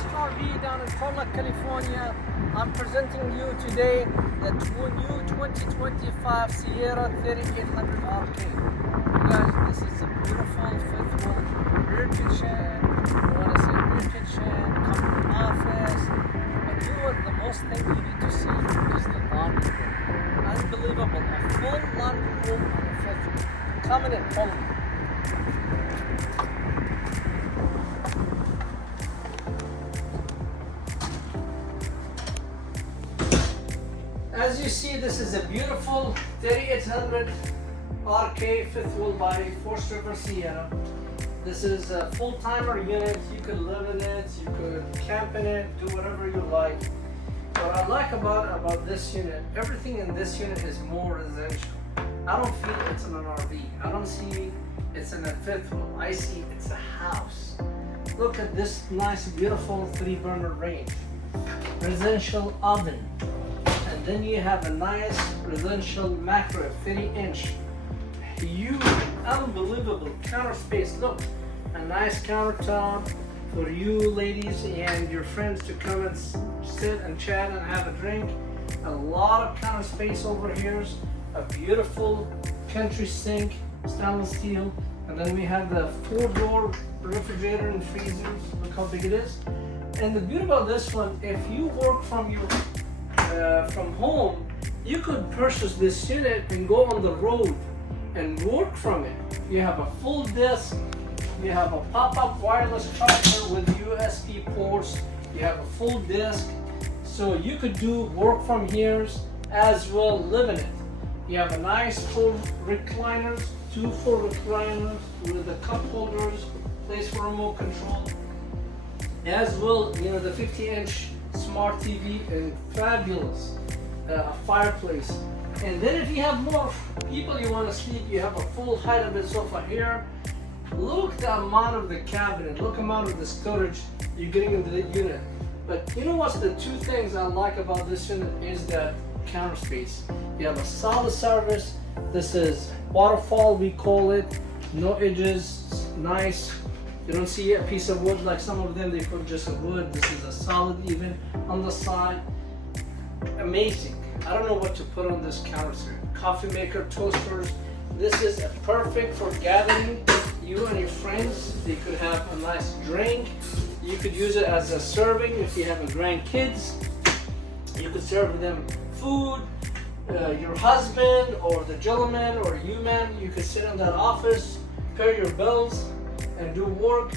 BestRV down in Tarlac, California. I'm presenting you today the new 2025 Sierra 3800 RK. You guys, this is a beautiful fifth wheel rear kitchen. When I say rear kitchen, common office. But you know what? The most thing you need to see is the laundry room. Unbelievable. A full laundry room on the fifth wheel. Coming in, follow me. As you see, this is a beautiful 3800 RK fifth wheel body, 4-stroke Sierra. This is a full-timer unit. You could live in it, you could camp in it, do whatever you like. What I like about this unit, everything in this unit is more residential. I don't feel it's in an RV. I don't see it's in a fifth wheel. I see it's a house. Look at this nice, beautiful 3-burner range. Residential oven. And then you have a nice residential macro, 30-inch. Huge, unbelievable counter space. Look, a nice countertop for you ladies and your friends to come and sit and chat and have a drink. A lot of counter space over here. A beautiful country sink, stainless steel. And then we have the 4-door refrigerator and freezers. Look how big it is. And the beauty about this one, if you work from home, you could purchase this unit and go on the road and work from it. You have a full desk, you have a pop-up wireless charger with USB ports, you have a full desk, so you could do work from here as well, live in it. You have a nice full recliners, 2 full recliners with the cup holders, place for remote control, as well, you know, the 50-inch smart TV and fabulous fireplace. And then if you have more people you want to sleep, you have a full height of the sofa here. Look the amount of the cabinet, look amount of the storage you're getting into the unit. But you know what's the 2 things I like about this unit is that counter space. You have a solid surface. This is waterfall, we call it. No edges, nice. You don't see a piece of wood like some of them, they put just a wood. This is a solid even on the side. Amazing. I don't know what to put on this counter. Coffee maker, toasters. This is perfect for gathering you and your friends. They could have a nice drink. You could use it as a serving if you have grandkids. You could serve them food. Your husband or the gentleman or you man, you could sit in that office, pay your bills, and do work.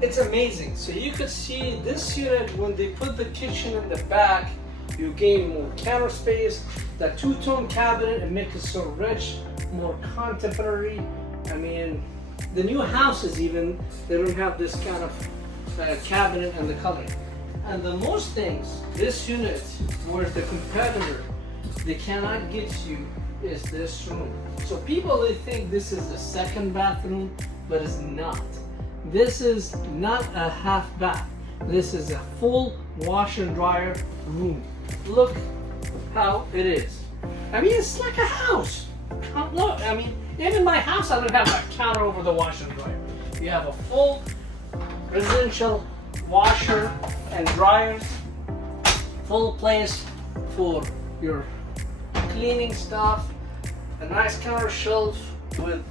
It's amazing. So you could see this unit when they put the kitchen in the back, you gain more counter space. That 2-tone cabinet and make it so rich, more contemporary. I mean, the new houses even, they don't have this kind of cabinet and the color. And the most things, this unit, where the competitor, they cannot get you, is this room. So people, they think this is the second bathroom, but it's not. This is not a half bath. This is a full washer and dryer room. Look how it is. I mean, it's like a house. Look, I mean, even my house, I don't have a counter over the washer and dryer. You have a full residential washer and dryers, full place for your cleaning stuff, a nice counter shelf with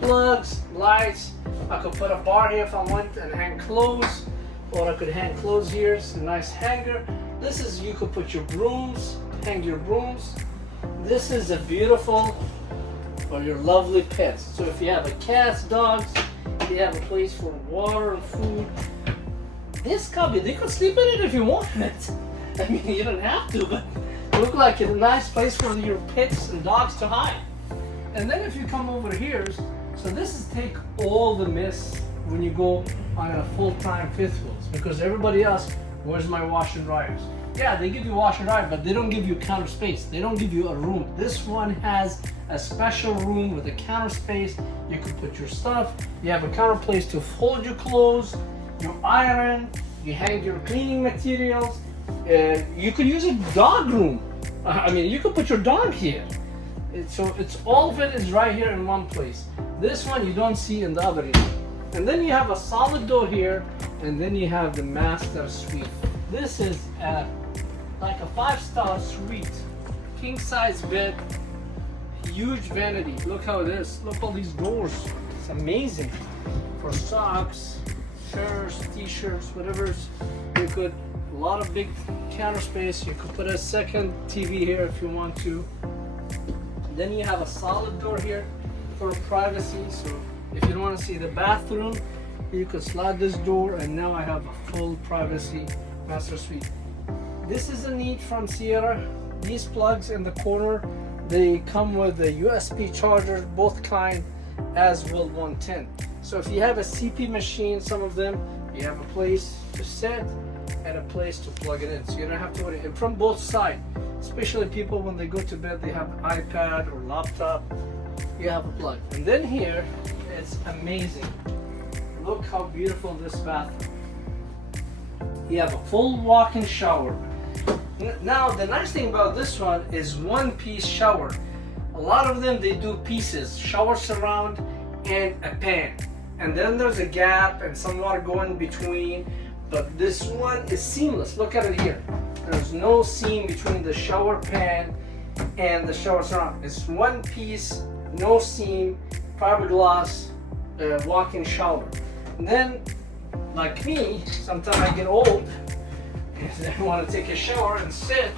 plugs, lights. I could put a bar here if I want and hang clothes, or I could hang clothes here. It's a nice hanger. This is, you could put your brooms, hang your brooms. This is a beautiful for your lovely pets. So if you have a cats, dogs, you have a place for water and food. This cubby, they could sleep in it if you want it. I mean, you don't have to, but it looks like a nice place for your pets and dogs to hide. And then if you come over here, so this is take all the mess when you go on a full-time fifth wheels, because everybody else, where's my washer and dryers? Yeah, they give you washer and dryer, but they don't give you counter space. They don't give you a room. This one has a special room with a counter space. You can put your stuff. You have a counter place to fold your clothes, your iron, you hang your cleaning materials. You could use a dog room. I mean, you could put your dog here. So it's all of it is right here in one place. This one you don't see in the other unit. And then you have a solid door here And then you have the master suite. This is like a 5-star suite, king size bed, huge vanity. Look how it is. Look all these doors. It's amazing. For socks, shirts, t-shirts, whatever. You could, a lot of big counter space. You could put a second TV here if you want to. Then you have a solid door here for privacy. So if you don't want to see the bathroom, you could slide this door, and now I have a full privacy master suite. This is a neat from Sierra. These plugs in the corner, they come with the USB charger, both kind, as well 110. So if you have a CP machine, some of them, you have a place to sit and a place to plug it in. So you don't have to worry. And from both sides, especially people when they go to bed, they have iPad or laptop, you have a plug. And then here, it's amazing. Look how beautiful this bathroom. You have a full walk-in shower. Now the nice thing about this one is one-piece shower. A lot of them, they do pieces, shower surround and a pan. And then there's a gap and some water going between. But this one is seamless. Look at it here. There's no seam between the shower pan and the shower surround. It's one piece, no seam, fiberglass walk-in shower. And then, like me, sometimes I get old and I want to take a shower and sit.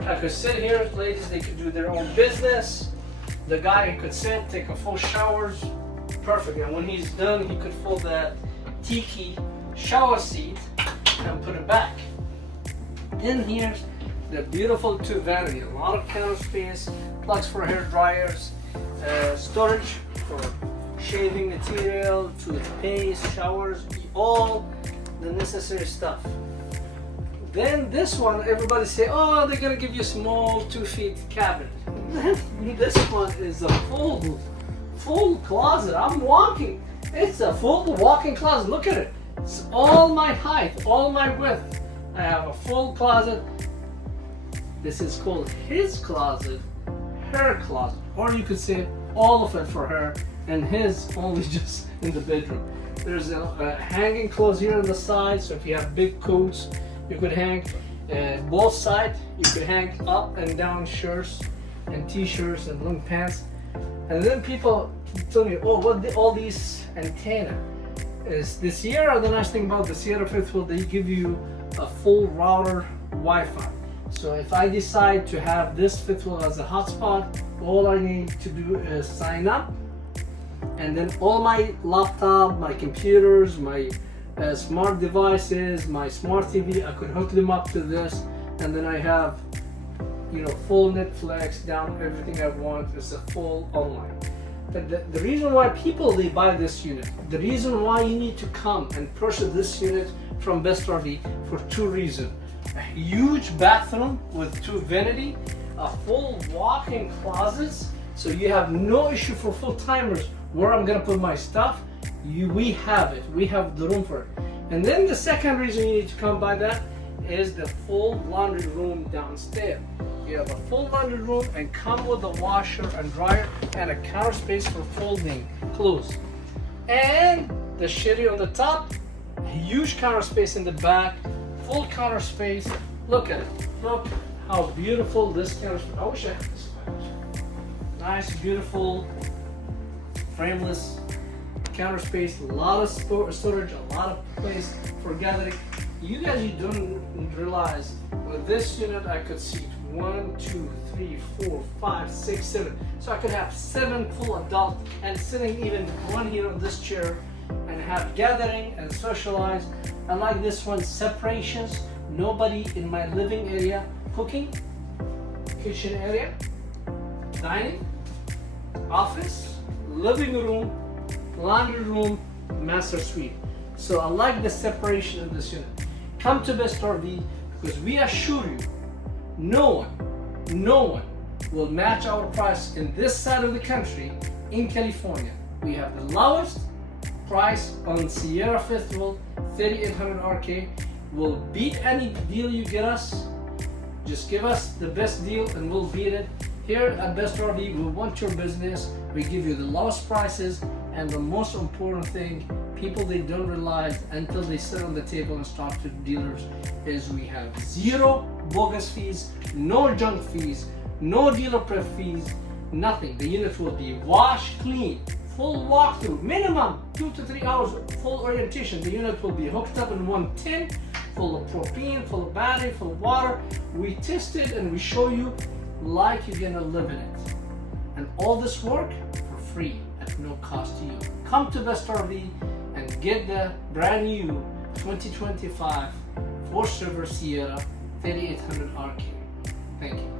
I could sit here. Ladies, they could do their own business. The guy could sit, take a full showers. Perfect. And when he's done, he could fold that tiki shower seat and put it back. Then here's the beautiful two vanity. A lot of counter space, plugs for hair dryers, storage for shaving material, toothpaste, showers, all the necessary stuff. Then this one, everybody say, oh, they're gonna give you small 2-feet cabinet. This one is a full closet. I'm walking. It's a full walk-in closet. Look at it. It's all my height, all my width. I have a full closet. This is called his closet, her closet, or you could say all of it for her and his only just in the bedroom. There's a hanging clothes here on the side, so if you have big coats, you could hang both sides. You could hang up and down shirts and t-shirts and long pants. And then people tell me, oh, what all these antenna is. The Sierra, the nice thing about the Sierra Faithful, they give you a full router Wi-Fi. So if I decide to have this Faithful as a hotspot, all I need to do is sign up, and then all my laptop, my computers, my smart devices, my smart TV, I could hook them up to this, and then I have, you know, full Netflix, down everything I want. It's a full online. But the reason why people, they buy this unit, the reason why you need to come and purchase this unit from BestRV, for two reasons. A huge bathroom with two vanity, a full walk-in closets, so you have no issue for full-timers where I'm gonna put my stuff. We have it. We have the room for it. And then the second reason you need to come by that is the full laundry room downstairs. You have a full laundry room and come with a washer and dryer and a counter space for folding clothes. And the sherry on the top, a huge counter space in the back, full counter space. Look at it. Look how beautiful this counter space. I wish I had this couch. Nice, beautiful, frameless counter space. A lot of storage, a lot of place for gathering. You guys, you don't realize with this unit I could seat 1, 2, 3, 4, 5, 6, 7. So I could have 7 full adult and sitting even one here on this chair and have gathering and socialize. I like this one, separations. Nobody in my living area, cooking, kitchen area, dining, office, living room, laundry room, master suite. So I like the separation of this unit. Come to BestRV because we assure you, no one will match our price in this side of the country in California. We have the lowest price on Sierra Festival, 3800 RK. Will beat any deal you get us. Just give us the best deal and we'll beat it. Here at BestRV, we want your business. We give you the lowest prices, and the most important thing, people they don't realize until they sit on the table and talk to dealers is we have zero bogus fees, no junk fees, no dealer prep fees, nothing. The unit will be washed clean, full walkthrough, minimum 2 to 3 hours, full orientation. The unit will be hooked up in one tin, full of propane, full of battery, full of water. We test it and we show you like you're gonna live in it. And all this work for free at no cost to you. Come to BestRV and get the brand new 2025 4 Silver Sierra 3800 RK. Thank you.